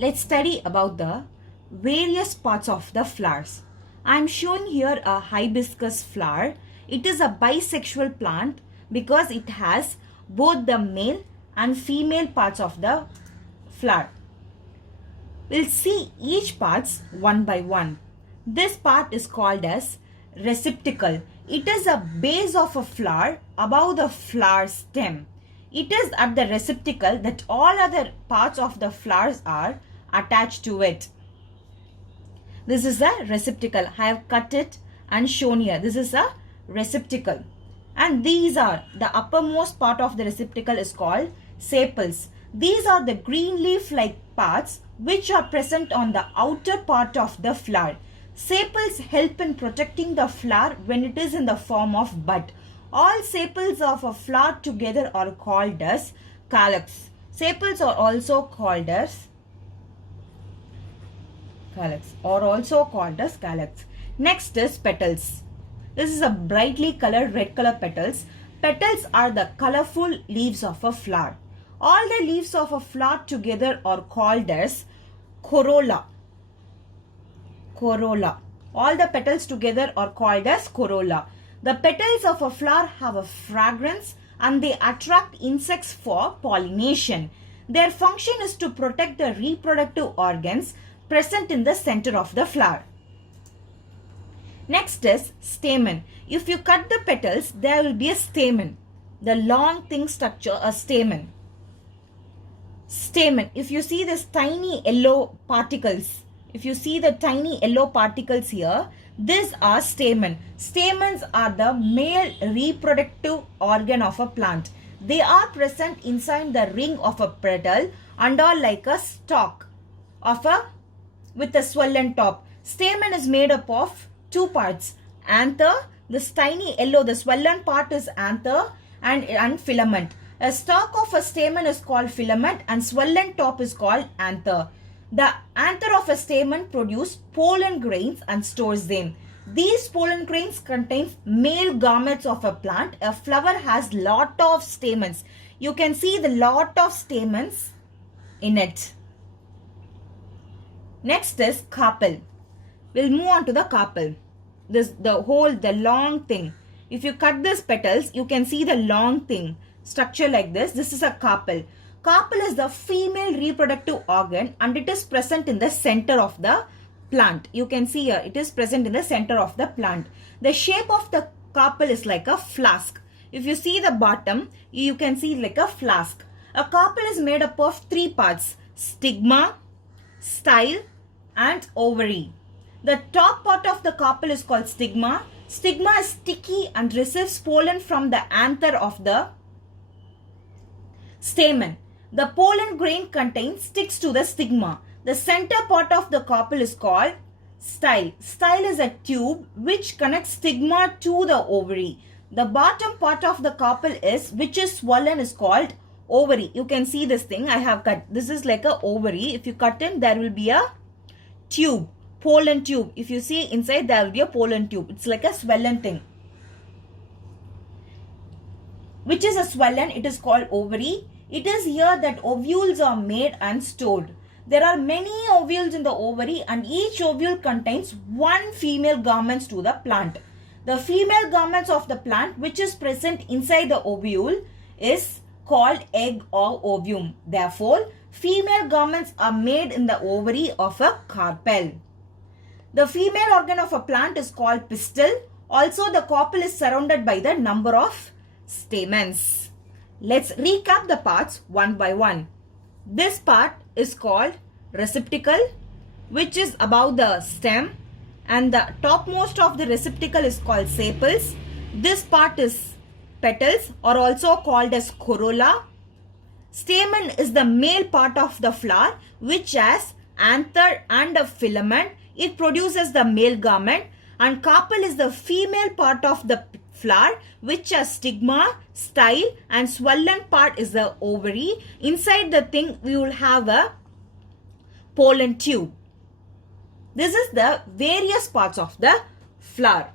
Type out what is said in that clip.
Let's study about the various parts of the flowers. I am showing here a hibiscus flower. It is a bisexual plant because it has both the male and female parts of the flower. We'll see each parts one by one. This part is called as receptacle. It is a base of a flower above the flower stem. It is at the receptacle that all other parts of the flowers are attached to it. This is a receptacle. I have cut it and shown here. This is a receptacle. And these are the uppermost part of the receptacle is called sepals. These are the green leaf-like parts which are present on the outer part of the flower. Sepals help in protecting the flower when it is in the form of bud. All sepals of a flower together are called as calyx. Sepals are also called as calyx. Next is petals. This is a brightly colored red color petals. Petals are the colorful leaves of a flower. All the leaves of a flower together are called as corolla. All the petals together are called as corolla. The petals of a flower have a fragrance and they attract insects for pollination. Their function is to protect the reproductive organs present in the center of the flower. Next is stamen. If you cut the petals, there will be a stamen. The long thin structure, a stamen. Stamen. If you see this tiny yellow particles, here, these are stamen. Stamens are the male reproductive organ of a plant. They are present inside the ring of a petal and are like a stalk with a swollen top. Stamen is made up of two parts. Anther, this tiny yellow, the swollen part is anther and filament. A stalk of a stamen is called filament and swollen top is called anther. The anther of a stamen produces pollen grains and stores them. These pollen grains contain male gametes of a plant. A flower has lot of stamens. You can see the lot of stamens in it. Next is carpel. We'll move on to the carpel. The long thing. If you cut these petals, you can see the long thing. Structure like this. This is a carpel. Carpel is the female reproductive organ and it is present in the center of the plant. You can see here, it is present in the center of the plant. The shape of the carpel is like a flask. If you see the bottom, you can see like a flask. A carpel is made up of three parts: stigma, style and ovary. The top part of the carpel is called stigma. Stigma is sticky and receives pollen from the anther of the stamen. The pollen grain contains sticks to the stigma. The center part of the carpel is called style. Style is a tube which connects stigma to the ovary. The bottom part of the carpel which is swollen is called ovary. You can see this thing I have cut. This is like a ovary. If you cut it, there will be a tube, pollen tube. If you see inside, there will be a pollen tube. It's like a swollen thing. Which is a swollen, it is called ovary. It is here that ovules are made and stored. There are many ovules in the ovary and each ovule contains one female gametes to the plant. The female gametes of the plant which is present inside the ovule is called egg or ovum. Therefore, female gametes are made in the ovary of a carpel. The female organ of a plant is called pistil. Also, the carpel is surrounded by the number of stamens. Let's recap the parts one by one. This part is called receptacle, which is above the stem, and the topmost of the receptacle is called sepals. This part is petals, or also called as corolla. Stamen is the male part of the flower which has anther and a filament. It produces the male gamete. And carpel is the female part of the flower which has stigma, style and swollen part is the ovary. Inside the thing we will have a pollen tube. This is the various parts of the flower.